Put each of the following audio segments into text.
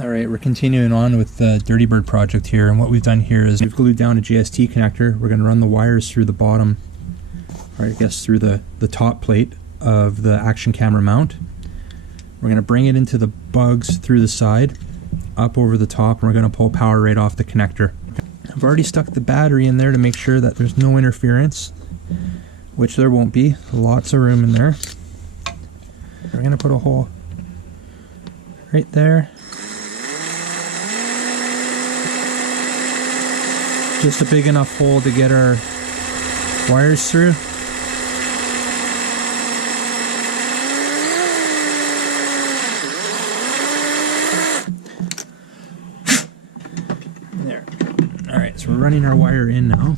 Alright, we're continuing on with the Dirty Bird project here, and what we've done here is we've glued down a GST connector. We're going to run the wires through the bottom, or I guess through the top plate of the action camera mount. We're going to bring it into the bugs through the side, up over the top, and we're going to pull power right off the connector. I've already stuck the battery in there to make sure that there's no interference, which there won't be. Lots of room in there. We're going to put a hole right there. Just a big enough hole to get our wires through. There. Alright, so we're running our wire in now.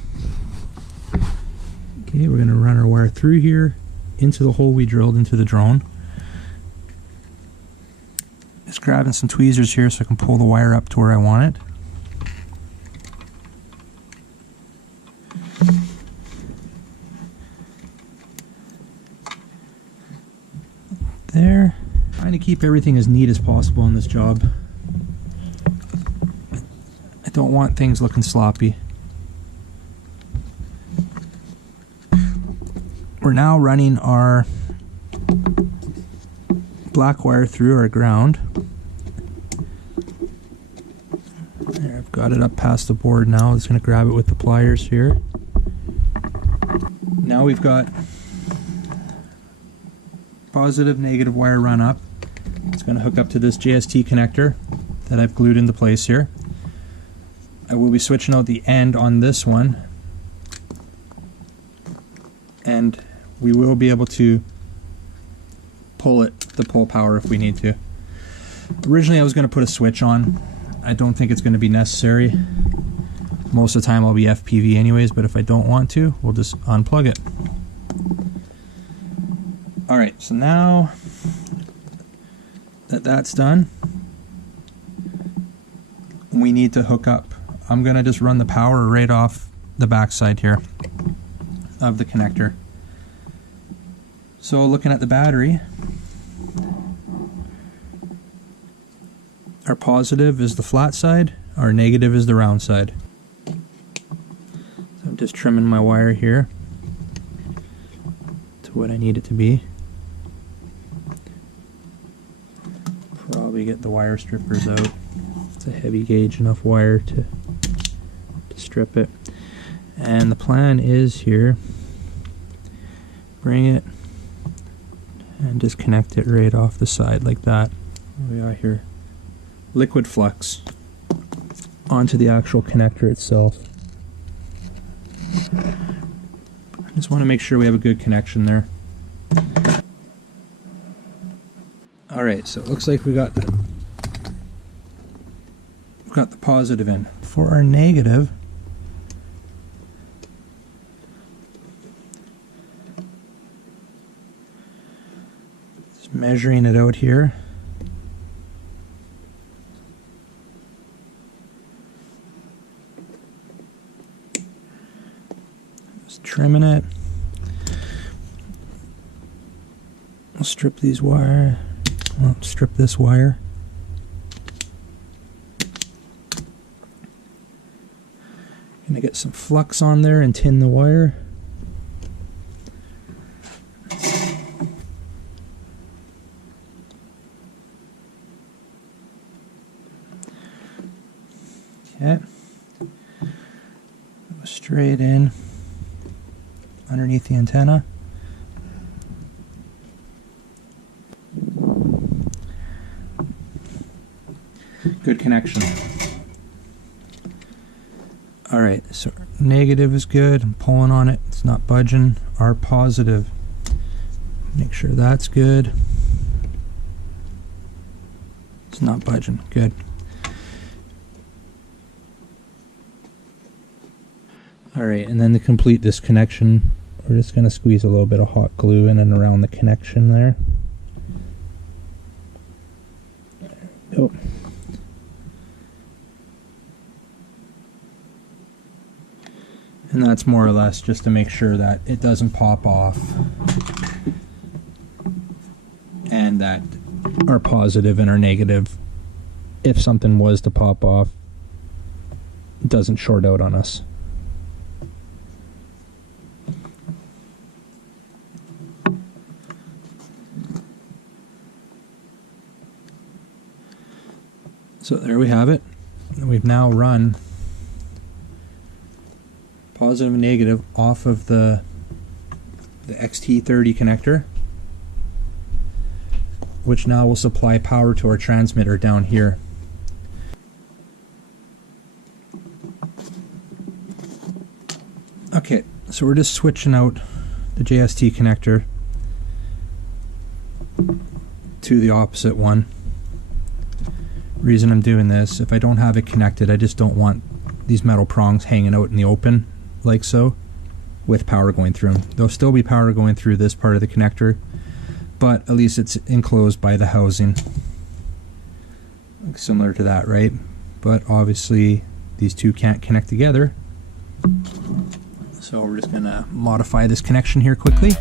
Okay, we're going to run our wire through here into the hole we drilled into the drone. Just grabbing some tweezers here so I can pull the wire up to where I want it. There. Trying to keep everything as neat as possible on this job. I don't want things looking sloppy. We're now running our black wire through our ground. There, I've got it up past the board now. I'm just going to grab it with the pliers here. Now we've got positive, negative wire run up. It's going to hook up to this JST connector that I've glued into place here. I will be switching out the end on this one, and we will be able to pull it to pull power if we need to. Originally I was going to put a switch on. I don't think it's going to be necessary. Most of the time I'll be FPV anyways, but if I don't want to, we'll just unplug it. Alright, so now that that's done, we need to hook up. I'm going to just run the power right off the back side here of the connector. So looking at the battery, our positive is the flat side, our negative is the round side. So I'm just trimming my wire here to what I need it to be. Probably get the wire strippers out. It's a heavy gauge enough wire to strip it. And the plan is here, bring it and just connect it right off the side like that. What we got here? Liquid flux onto the actual connector itself. I just want to make sure we have a good connection there. Alright, so it looks like we've got the positive in. For our negative, just measuring it out here. Just trimming it. I'll strip these wire. I'll strip this wire. Gonna get some flux on there and tin the wire. Okay. Go straight in underneath the antenna. Good connection. Alright, so negative is good. I'm pulling on it. It's not budging. Our positive. Make sure that's good. It's not budging. Good. Alright, and then to complete this connection, we're just going to squeeze a little bit of hot glue in and around the connection there. Oh. And that's more or less just to make sure that it doesn't pop off and that our positive and our negative if something was to pop off, it doesn't short out on us. So there we have it. We've now run positive and negative off of the XT30 connector, which now will supply power to our transmitter down here. Okay, so we're just switching out the JST connector to the opposite one. Reason I'm doing this, if I don't have it connected, I just don't want these metal prongs hanging out in the open like so with power going through them. There'll still be power going through this part of the connector, but at least it's enclosed by the housing. Similar to that, right? But obviously these two can't connect together. So we're just gonna modify this connection here quickly.